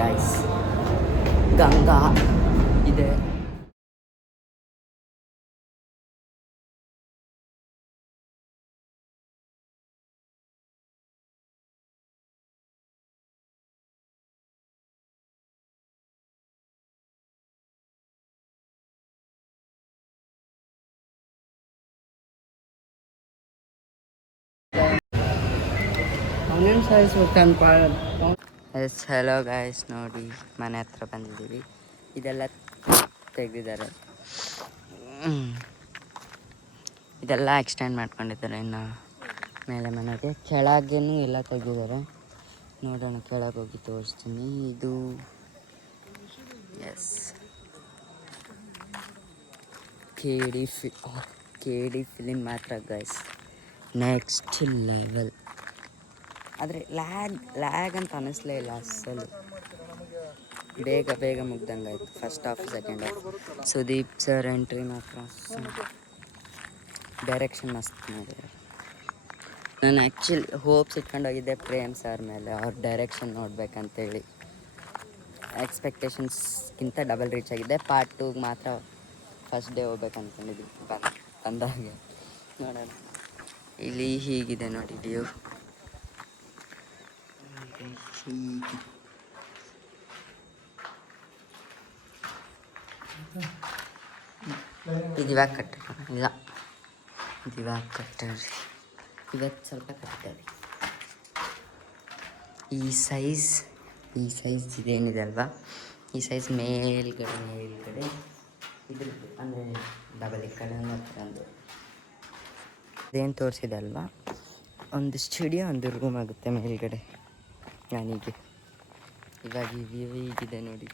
Guys, Ganga ಇದೆ. S, hello guys, ನೋಡಿ ಮನೆ ಹತ್ರ ಬಂದಿದ್ದೀವಿ. ಇದೆಲ್ಲ ತೆಗೆದಿದ್ದಾರೆ, ಇದೆಲ್ಲ ಎಕ್ಸ್ಟೆಂಡ್ ಮಾಡ್ಕೊಂಡಿದ್ದಾರೆ ಇನ್ನು ಮೇಲೆ ಮನೆಗೆ. ಕೆಳಗೇನು ಎಲ್ಲ ತೆಗೆದಿದ್ದಾರೆ. ನೋಡೋಣ, ಕೆಳಗೆ ಹೋಗಿ ತೋರಿಸ್ತೀನಿ. ಇದು ಎಸ್ ಕೆ ಡಿ ಫಿಲಿಮ್ ಮಾತ್ರ ಗೈಸ್ ನೆಕ್ಸ್ಟ್ ಲೆವೆಲ್. ಆದರೆ ಲ್ಯಾಗ್ ಅಂತ ಅನ್ನಿಸ್ಲೇ ಇಲ್ಲ ಅಸಲು. ಬೇಗ ಮುಗ್ದಂಗೆ ಆಯಿತು first half, second half. Sudeep sir entry ಮಾತ್ರ ಡೈರೆಕ್ಷನ್ ಮಸ್ತ್ ಮಾಡಿದ್ದಾರೆ. ನಾನು ಆ್ಯಕ್ಚುಲಿ ಹೋಪ್ಸ್ ಇಟ್ಕೊಂಡೋಗಿದ್ದೆ ಪ್ರೇಮ್ ಸರ್ ಮೇಲೆ, ಅವ್ರ ಡೈರೆಕ್ಷನ್ ನೋಡ್ಬೇಕಂತೇಳಿ. ಎಕ್ಸ್ಪೆಕ್ಟೇಷನ್ಸ್ಗಿಂತ ಡಬಲ್ ರೀಚ್ ಆಗಿದ್ದೆ. ಪಾರ್ಟ್ 2 ಮಾತ್ರ ಫಸ್ಟ್ ಡೇ ಹೋಗ್ಬೇಕು ಅಂದ್ಕೊಂಡಿದ್ವಿ ಬಂದಾಗೆ. ನೋಡೋಣ. ಇಲ್ಲಿ ಹೀಗಿದೆ ನೋಡಿ ವ್ಯೂ. ಇದು ಇವಾಗ ಕಟ್ಟಾರೆ, ಇಲ್ಲ ಇದು ಇವಾಗ ಕಟ್ಟಾರೆ, ಇವತ್ತು ಸ್ವಲ್ಪ ಕಟ್ಟಾರೆ. ಈ ಸೈಜ್ ಇದೇನಿದೆ ಅಲ್ವಾ, ಈ ಸೈಜ್ ಮೇಲ್ಗಡೆ ಇದ್ರದ್ದು ಅಂದರೆ ಡಬಲ್ ಈ ಕಡೆ ಒಂದು ಅದೇನು ತೋರಿಸಿದೆ ಅಲ್ವಾ, ಒಂದು ಸ್ಟುಡಿಯೋ ಒಂದು ರೂಮ್ ಆಗುತ್ತೆ ಮೇಲ್ಗಡೆ ನನಗೆ. ಇವಾಗ ಈ ವ್ಯೂ ಹೀಗಿದೆ ನೋಡಿ.